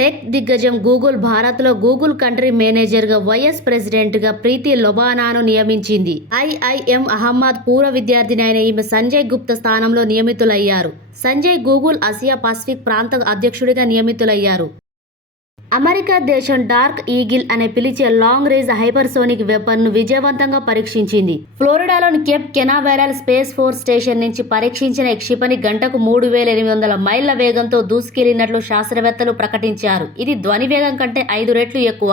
Tech దిగ్గజం Google భారత్లో Google country మేనేజర్గా వైస్ ప్రెసిడెంట్గా ప్రీతి లోబానాను నియమించింది. ఐఐఎం అహ్మద్ పూర్వ విద్యార్థిని అయిన ఈమె సంజయ్ గుప్తా స్థానంలో నియమితులయ్యారు. సంజయ్ గూగుల్ ఆసియా పసిఫిక్ ప్రాంత అధ్యక్షుడిగా నియమితులయ్యారు. అమెరికా దేశం డార్క్ ఈగిల్ అనే పిలిచే లాంగ్ రేంజ్ హైపర్సోనిక్ వెపన్ను విజయవంతంగా పరీక్షించింది. ఫ్లోరిడాలోని Cape Canaveral Space Force Station నుంచి పరీక్షించిన ఈ క్షిపణి గంటకు 3800 మైళ్ల వేగంతో దూసుకెళ్లినట్లు శాస్త్రవేత్తలు ప్రకటించారు. ఇది ధ్వని వేగం కంటే 5 రెట్లు ఎక్కువ.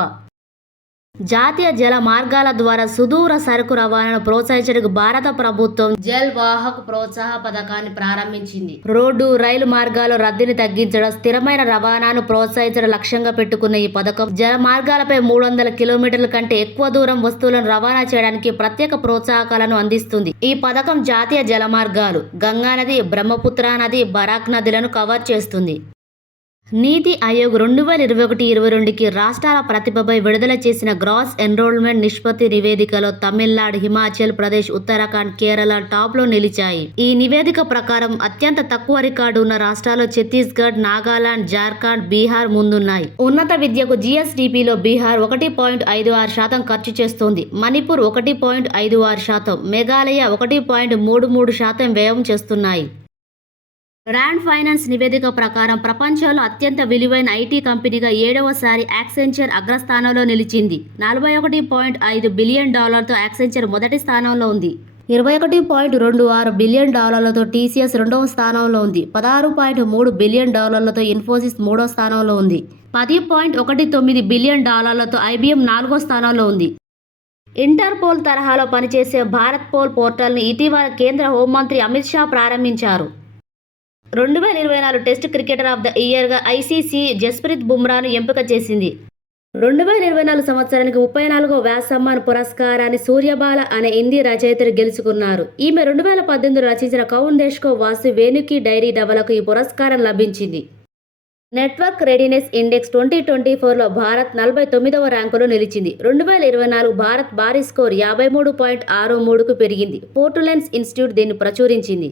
జాతీయ జల మార్గాల ద్వారా సుదూర సరుకు రవాణాను ప్రోత్సహించడానికి భారత ప్రభుత్వం జల్ వాహక్ ప్రోత్సాహ పథకాన్ని ప్రారంభించింది. రోడ్డు, రైలు మార్గాల రద్దీని తగ్గించడం, స్థిరమైన రవాణాను ప్రోత్సహించడం లక్ష్యంగా పెట్టుకున్న ఈ పథకం జల మార్గాలపై 300 కిలోమీటర్ల కంటే ఎక్కువ దూరం వస్తువులను రవాణా చేయడానికి ప్రత్యేక ప్రోత్సాహకాలను అందిస్తుంది. ఈ పథకం జాతీయ జల మార్గాలు, గంగా నది, బ్రహ్మపుత్ర నది, బరాక్ నదులను కవర్ చేస్తుంది. నీతి ఆయోగ్ 2021-22కి రాష్ట్రాల ప్రతిభపై విడుదల చేసిన గ్రాస్ ఎన్రోల్మెంట్ నిష్పత్తి నివేదికలో తమిళనాడు, హిమాచల్ ప్రదేశ్, ఉత్తరాఖండ్, కేరళ టాప్లో నిలిచాయి. ఈ నివేదిక ప్రకారం అత్యంత తక్కువ రికార్డు ఉన్న రాష్ట్రాల్లో ఛత్తీస్గఢ్, నాగాలాండ్, జార్ఖండ్, బీహార్ ముందున్నాయి. ఉన్నత విద్యకు జీఎస్డీపీలో బీహార్ 1.56% ఖర్చు చేస్తోంది. మణిపూర్ 1.56%, మేఘాలయ 1.33% వ్యయం చేస్తున్నాయి. రాండ్ ఫైనాన్స్ నివేదిక ప్రకారం ప్రపంచంలో అత్యంత విలువైన ఐటీ కంపెనీగా 7వసారి యాక్సెంచర్ అగ్రస్థానంలో నిలిచింది. $41.5 బిలియన్ యాక్సెంచర్ మొదటి స్థానంలో ఉంది. $21.26 బిలియన్ టీసీఎస్ రెండవ స్థానంలో ఉంది. $16.3 బిలియన్ ఇన్ఫోసిస్ మూడో స్థానంలో ఉంది. $10.19 బిలియన్ ఐబీఎం నాలుగో స్థానంలో ఉంది. ఇంటర్పోల్ తరహాలో పనిచేసే భారత్ పోల్ పోర్టల్ని ఇటీవల కేంద్ర హోంమంత్రి అమిత్ షా ప్రారంభించారు. 2024 టెస్ట్ క్రికెటర్ ఆఫ్ ద ఇయర్గా ఐసీసీ జస్ప్రీత్ బుమ్రాను ఎంపిక చేసింది. 2024 సంవత్సరానికి 34వ వ్యాస్ సమ్మాన్ పురస్కారాన్ని సూర్యబాల అనే హిందీ రచయిత్రి గెలుచుకున్నారు. ఈమె 2018 రచించిన కౌన్ దేశ్ కో వాసి వేణుకి డైరీ నవలకు ఈ పురస్కారం లభించింది. నెట్వర్క్ రెడీనెస్ ఇండెక్స్ 2024లో భారత్ 49వ ర్యాంకులో నిలిచింది. 2024 భారత్ భారీ స్కోర్ 53.63కు పెరిగింది. పోర్టులెన్స్ ఇన్స్టిట్యూట్ దీన్ని ప్రచురించింది.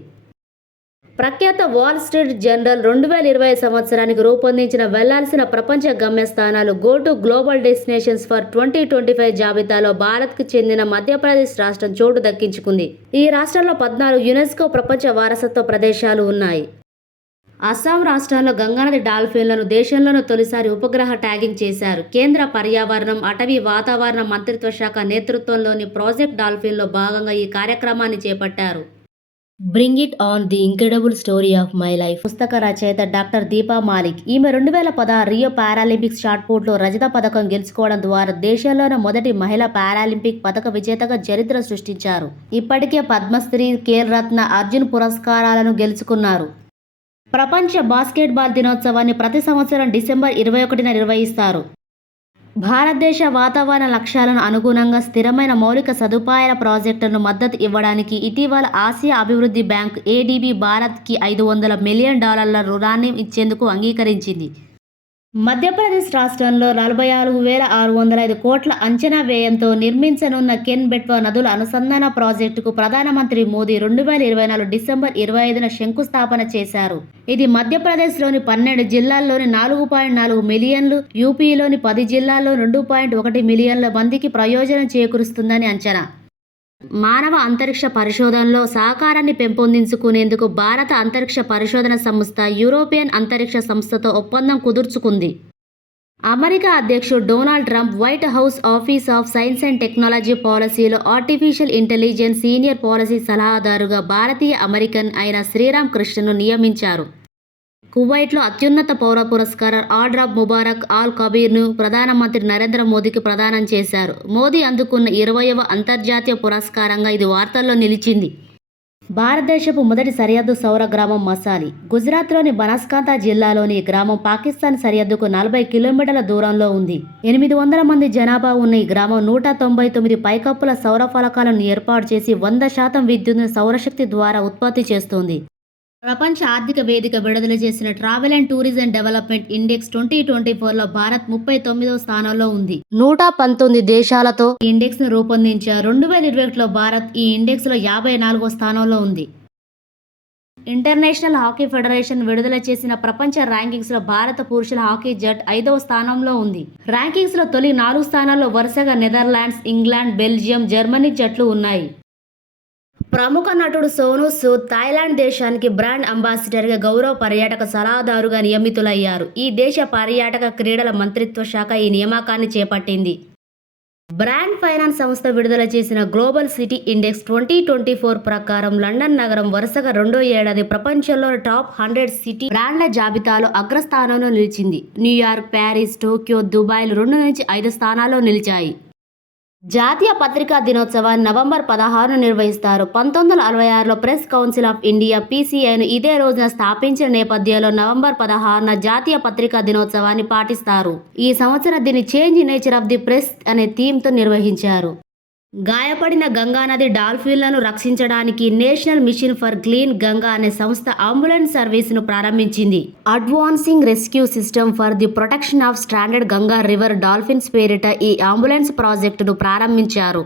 ప్రఖ్యాత వాల్ స్ట్రీట్ జర్నల్ 2020 సంవత్సరానికి రూపొందించిన వెళ్లాల్సిన ప్రపంచ గమ్యస్థానాలు go to global destinations for 2025 జాబితాలో భారత్కు చెందిన మధ్యప్రదేశ్ రాష్ట్రం చోటు దక్కించుకుంది. ఈ రాష్ట్రంలో 14 యునెస్కో ప్రపంచ వారసత్వ ప్రదేశాలు ఉన్నాయి. అస్సాం రాష్ట్రంలో గంగానది డాల్ఫిన్లను దేశంలోని తొలిసారి ఉపగ్రహ ట్యాగింగ్ చేశారు. కేంద్ర పర్యావరణం, అటవీ, వాతావరణ మంత్రిత్వ శాఖ నేతృత్వంలోని ప్రాజెక్ట్ డాల్ఫిన్లో భాగంగా ఈ కార్యక్రమాన్ని చేపట్టారు. Bring it on the incredible story of my life పుస్తక రచయిత డాక్టర్ దీపా మాలిక్. ఈమె 2016 రియో పారాలింపిక్స్ షాట్పుట్లో రజత పథకం గెలుచుకోవడం ద్వారా దేశంలోనే మొదటి మహిళా పారాలింపిక్ పథక విజేతగా చరిత్ర సృష్టించారు. ఇప్పటికే పద్మశ్రీ, ఖేల్ రత్న, అర్జున్ పురస్కారాలను గెలుచుకున్నారు. ప్రపంచ బాస్కెట్బాల్ దినోత్సవాన్ని ప్రతి సంవత్సరం డిసెంబర్ 21న నిర్వహిస్తారు. భారతదేశ వాతావరణ లక్ష్యాలను అనుగుణంగా స్థిరమైన మౌలిక సదుపాయాల ప్రాజెక్టులను మద్దతు ఇవ్వడానికి ఇటీవల ఆసియా అభివృద్ధి బ్యాంక్ ఏడీబీ భారత్కి $500 మిలియన్ రుణాన్ని ఇచ్చేందుకు అంగీకరించింది. మధ్యప్రదేశ్ రాష్ట్రంలో 44,605 కోట్ల అంచనా వ్యయంతో నిర్మించనున్న కెన్ బెట్వా నదుల అనుసంధాన ప్రాజెక్టుకు ప్రధానమంత్రి మోదీ 2024 డిసెంబర్ 25న శంకుస్థాపన చేశారు. ఇది మధ్యప్రదేశ్లోని 12 జిల్లాల్లోని 4.4 మిలియన్లు, యూపీలోని 10 జిల్లాల్లో 2.1 మిలియన్ల మందికి ప్రయోజనం చేకూరుస్తుందని అంచనా. మానవ అంతరిక్ష పరిశోధనలో సహకారాన్ని పెంపొందించుకునేందుకు భారత అంతరిక్ష పరిశోధన సంస్థ యూరోపియన్ అంతరిక్ష సంస్థతో ఒప్పందం కుదుర్చుకుంది. అమెరికా అధ్యక్షుడు Donald Trump white house office of science and technology పాలసీలో ఆర్టిఫిషియల్ ఇంటెలిజెన్స్ సీనియర్ పాలసీ సలహాదారుగా భారతీయ అమెరికన్ అయిన శ్రీరామ్ కృష్ణను నియమించారు. కువైట్లో అత్యున్నత పౌర పురస్కారం ఆర్డర్ ఆఫ్ ముబారక్ ఆల్ కబీర్ను ప్రధానమంత్రి నరేంద్ర మోదీకి ప్రదానం చేశారు. మోదీ అందుకున్న 20వ అంతర్జాతీయ పురస్కారంగా ఇది వార్తల్లో నిలిచింది. భారతదేశపు మొదటి సరిహద్దు సౌర గ్రామం మసాలి. గుజరాత్లోని బనస్కాంతా జిల్లాలోని ఈ గ్రామం పాకిస్తాన్ సరిహద్దుకు 40 కిలోమీటర్ల దూరంలో ఉంది. 800 మంది జనాభా ఉన్న ఈ గ్రామం 199 పైకప్పుల సౌర ఫలకాలను ఏర్పాటు చేసి 100% విద్యుత్తును సౌరశక్తి ద్వారా ఉత్పత్తి చేస్తోంది. ప్రపంచ ఆర్థిక వేదిక విడుదల చేసిన travel and tourism development index 2024లో భారత్ 39వ స్థానంలో ఉంది. 119 దేశాలతో ఈ ఇండెక్స్ ను రూపొందించారు. 2021లో భారత్ ఈ ఇండెక్స్ లో 54వ స్థానంలో ఉంది. ఇంటర్నేషనల్ హాకీ ఫెడరేషన్ విడుదల చేసిన ప్రపంచ ర్యాంకింగ్స్లో భారత పురుషుల హాకీ జట్టు 5వ స్థానంలో ఉంది. ర్యాంకింగ్స్లో తొలి 4 స్థానాల్లో వరుసగా నెదర్లాండ్స్, ఇంగ్లాండ్, బెల్జియం, జర్మనీ జట్లు ఉన్నాయి. ప్రముఖ నటుడు సోనూ సూద్ థాయిలాండ్ దేశానికి బ్రాండ్ అంబాసిడర్గా గౌరవ పర్యాటక సలహాదారుగా నియమితులయ్యారు. ఈ దేశ పర్యాటక క్రీడల మంత్రిత్వ శాఖ ఈ నియామకాన్ని చేపట్టింది. బ్రాండ్ ఫైనాన్స్ సంస్థ విడుదల చేసిన గ్లోబల్ సిటీ ఇండెక్స్ 2024 ప్రకారం లండన్ నగరం వరుసగా 2వ ఏడాది ప్రపంచంలోని టాప్ 100 సిటీ బ్రాండ్ల జాబితాలో అగ్రస్థానంలో నిలిచింది. న్యూయార్క్, ప్యారిస్, టోక్యో, దుబాయ్లు 2 నుంచి 5 స్థానాల్లో నిలిచాయి. జాతీయ పత్రికా దినోత్సవాన్ని నవంబర్ 16న నిర్వహిస్తారు. 1946లో ప్రెస్ కౌన్సిల్ ఆఫ్ ఇండియా (PCIను) ఇదే రోజున స్థాపించిన నేపథ్యంలో నవంబర్ 16న జాతీయ పత్రికా దినోత్సవాన్ని పాటిస్తారు. ఈ సంవత్సరం దీన్ని change nature of the press అనే థీమ్తో నిర్వహించారు. గాయపడిన గంగానది డాల్ఫిన్లను రక్షించడానికి national mission for clean Ganga అనే సంస్థ అంబులెన్స్ సర్వీసును ప్రారంభించింది. Advancing rescue system for the protection of stranded Ganga river dolphins పేరిట ఈ అంబులెన్స్ ప్రాజెక్టును ప్రారంభించారు.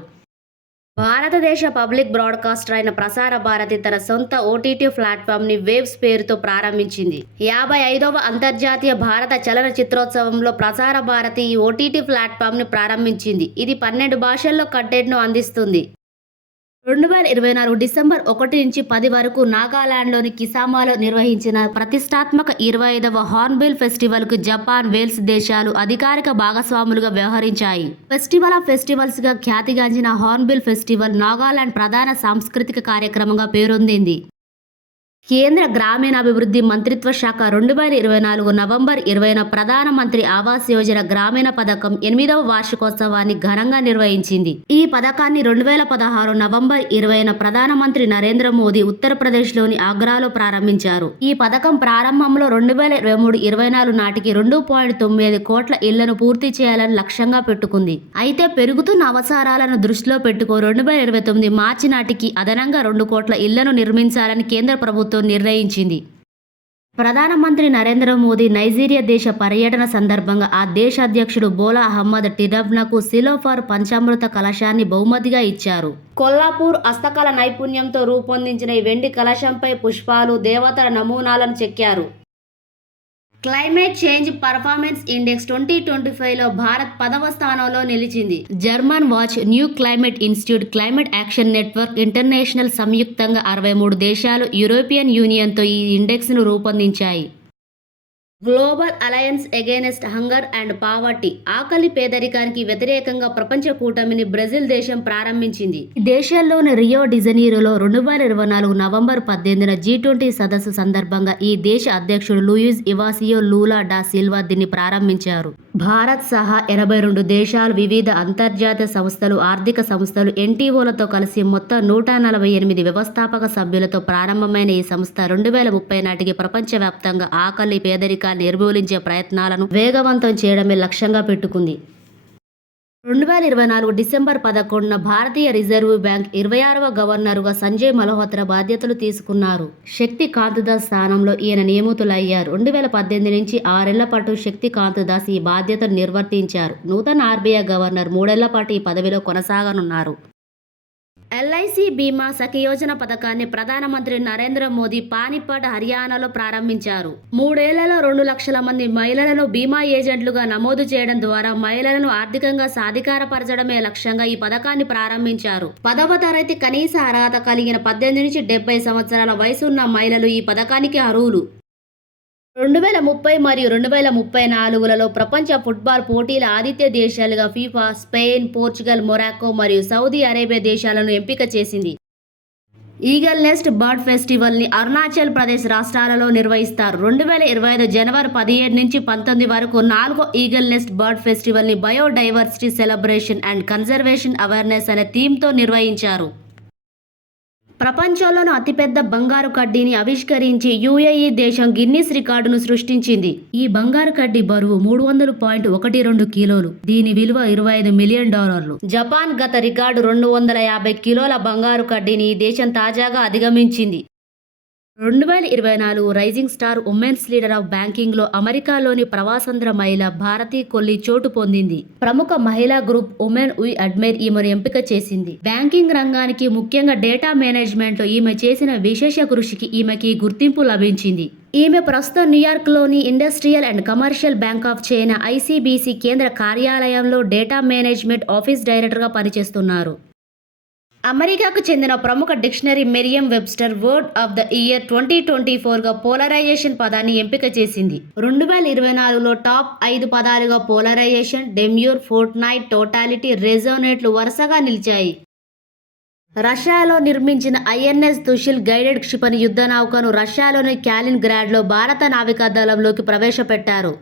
భారతదేశ పబ్లిక్ బ్రాడ్కాస్టర్ అయిన ప్రసార భారతి తన సొంత OTT ప్లాట్ఫామ్ని వేవ్స్ పేరుతో ప్రారంభించింది. 55వ అంతర్జాతీయ భారత చలనచిత్రోత్సవంలో ప్రసార భారతి ఈ OTT ప్లాట్ఫామ్ని ప్రారంభించింది. ఇది 12 భాషల్లో కంటెంట్ను అందిస్తుంది. 2024 డిసెంబర్ 1 నుంచి 10 వరకు నాగాలాండ్లోని కిసామాలో నిర్వహించిన ప్రతిష్టాత్మక 25వ హార్న్బిల్ ఫెస్టివల్కు జపాన్, వేల్స్ దేశాలు అధికారిక భాగస్వాములుగా వ్యవహరించాయి. ఫెస్టివల్ ఆఫ్ ఫెస్టివల్స్గా ఖ్యాతిగాంచిన హార్న్బిల్ ఫెస్టివల్ నాగాలాండ్ ప్రధాన సాంస్కృతిక కార్యక్రమంగా పేరొందింది. కేంద్ర గ్రామీణాభివృద్ధి మంత్రిత్వ శాఖ 2024 నవంబర్ 20న ప్రధానమంత్రి ఆవాస్ యోజన గ్రామీణ పథకం 8వ వార్షికోత్సవాన్ని ఘనంగా నిర్వహించింది. ఈ పథకాన్ని 2016 నవంబర్ 20న ప్రధానమంత్రి నరేంద్ర మోదీ ఉత్తరప్రదేశ్లోని ఆగ్రాలో ప్రారంభించారు. ఈ పథకం ప్రారంభంలో 2023-24 నాటికి 2.95 కోట్ల ఇళ్లను పూర్తి చేయాలని లక్ష్యంగా పెట్టుకుంది. అయితే పెరుగుతున్న అవసరాలను దృష్టిలో పెట్టుకుని 2029 మార్చి నాటికి అదనంగా 2 కోట్ల ఇళ్లను నిర్మించాలని కేంద్ర ప్రభుత్వం నిర్ణయించింది. ప్రధానమంత్రి నరేంద్ర మోదీ నైజీరియా దేశ పర్యటన సందర్భంగా ఆ దేశ అధ్యక్షుడు బోలా అహ్మద్ టినబ్నకు సిలోఫర్ పంచామృత కలశాన్ని బహుమతిగా ఇచ్చారు. కొల్లాపూర్ హస్తకళ నైపుణ్యంతో రూపొందించిన ఈ వెండి కలశంపై పుష్పాలు, దేవతల నమూనాలను చెక్కారు. క్లైమేట్ చేంజ్ పర్ఫార్మెన్స్ ఇండెక్స్ 2025లో భారత్ 10వ స్థానంలో నిలిచింది. Germanwatch, New Climate Institute, Climate Action Network International సంయుక్తంగా 63 దేశాలు యూరోపియన్ యూనియన్తో ఈ ఇండెక్స్ను రూపొందించాయి. Global Alliance Against Hunger and Poverty, ఆకలి పేదరికానికి వ్యతిరేకంగా ప్రపంచ కూటమిని బ్రెజిల్ దేశం ప్రారంభించింది. ఈ దేశంలోని రియో డిజనీరోలో 2024 నవంబర్ 18న G20 సదస్సు సందర్భంగా ఈ దేశ అధ్యక్షుడు లూయిజ్ ఇవాసియో లూలా డా సిల్వా దీన్ని ప్రారంభించారు. భారత్ సహా 82 దేశాలు, వివిధ అంతర్జాతీయ సంస్థలు, ఆర్థిక సంస్థలు, NTOలతో కలిసి మొత్తం 148 వ్యవస్థాపక సభ్యులతో ప్రారంభమైన ఈ సంస్థ 2030 నాటికి ప్రపంచవ్యాప్తంగా ఆకలి, పేదరికాన్ని నిర్మూలించే ప్రయత్నాలను వేగవంతం చేయడమే లక్ష్యంగా పెట్టుకుంది. 2024 డిసెంబర్ 11న భారతీయ రిజర్వ్ బ్యాంక్ 26వ గవర్నరుగా సంజయ్ మల్హోత్రా బాధ్యతలు తీసుకున్నారు. శక్తి కాంతదాస్ స్థానంలో ఈయన నియమితులయ్యారు. 2018 నుంచి 6 ఏళ్ల పాటు శక్తి కాంతదాస్ ఈ బాధ్యతను నిర్వర్తించారు. నూతన RBI గవర్నర్ 3 ఏళ్ల పాటు ఈ పదవిలో కొనసాగనున్నారు. LIC బీమా సఖి యోజన పథకాన్ని ప్రధానమంత్రి నరేంద్ర మోదీ పానిపట్, హర్యానాలో ప్రారంభించారు. 3 ఏళ్లలో 2 లక్షల మంది మహిళలను బీమా ఏజెంట్లుగా నమోదు చేయడం ద్వారా మహిళలను ఆర్థికంగా సాధికారపరచడమే లక్ష్యంగా ఈ పథకాన్ని ప్రారంభించారు. 10వ తరగతి కనీస అర్హత కలిగిన 18 నుంచి 70 సంవత్సరాల వయసున్న మహిళలు ఈ పథకానికి అర్హులు. 2030 మరియు 2034లలో ప్రపంచ ఫుట్బాల్ పోటీల ఆతిథ్య దేశాలుగా ఫిఫా, స్పెయిన్, పోర్చుగల్, మొరాకో మరియు సౌదీ అరేబియా దేశాలను ఎంపిక చేసింది. ఈగల్ నెస్ట్ బర్డ్ ఫెస్టివల్ని అరుణాచల్ ప్రదేశ్ రాష్ట్రాలలో నిర్వహిస్తారు. 2025 జనవరి 17 నుంచి 19 వరకు 4వ ఈగల్ నెస్ట్ బర్డ్ ఫెస్టివల్ని biodiversity celebration and conservation awareness అనే థీమ్తో నిర్వహించారు. ప్రపంచంలోని అతిపెద్ద బంగారు కడ్డీని ఆవిష్కరించి UAE దేశం గిన్నిస్ రికార్డును సృష్టించింది. ఈ బంగారు కడ్డీ బరువు 300.12 కిలోలు. దీని విలువ $25 మిలియన్. జపాన్ గత రికార్డు 250 కిలోల బంగారు కడ్డీని ఈ దేశం తాజాగా అధిగమించింది. 2024 rising star women's leader of బ్యాంకింగ్లో అమెరికాలోని ప్రవాసాంధ్ర మహిళ భారతి కొల్లి చోటు పొందింది. ప్రముఖ మహిళా గ్రూప్ ఉమెన్ వి అడ్మైర్ ఈమెను ఎంపిక చేసింది. బ్యాంకింగ్ రంగానికి ముఖ్యంగా డేటా మేనేజ్మెంట్లో ఈమె చేసిన విశేష కృషికి ఈమెకి గుర్తింపు లభించింది. ఈమె ప్రస్తుతం న్యూయార్క్లోని Industrial and Commercial Bank of China ICBC కేంద్ర కార్యాలయంలో డేటా మేనేజ్మెంట్ ఆఫీస్ డైరెక్టర్గా పనిచేస్తున్నారు. అమెరికాకు చెందిన ప్రముఖ dictionary Merriam Webster word of the year 2024గా పోలరైజేషన్ పదాన్ని ఎంపిక చేసింది. 2024లో టాప్ 5 పదాలుగా పోలరైజేషన్, డెమ్యూర్, ఫోర్ట్నైట్, టోటాలిటీ, రెజోనేట్లు వరుసగా నిలిచాయి. రష్యాలో నిర్మించిన ఐఎన్ఎస్ తుషిల్ గైడెడ్ క్షిపణి యుద్ధ నౌకను రష్యాలోని క్యాలిన్ గ్రాడ్లో భారత నావికాదళంలోకి ప్రవేశపెట్టారు.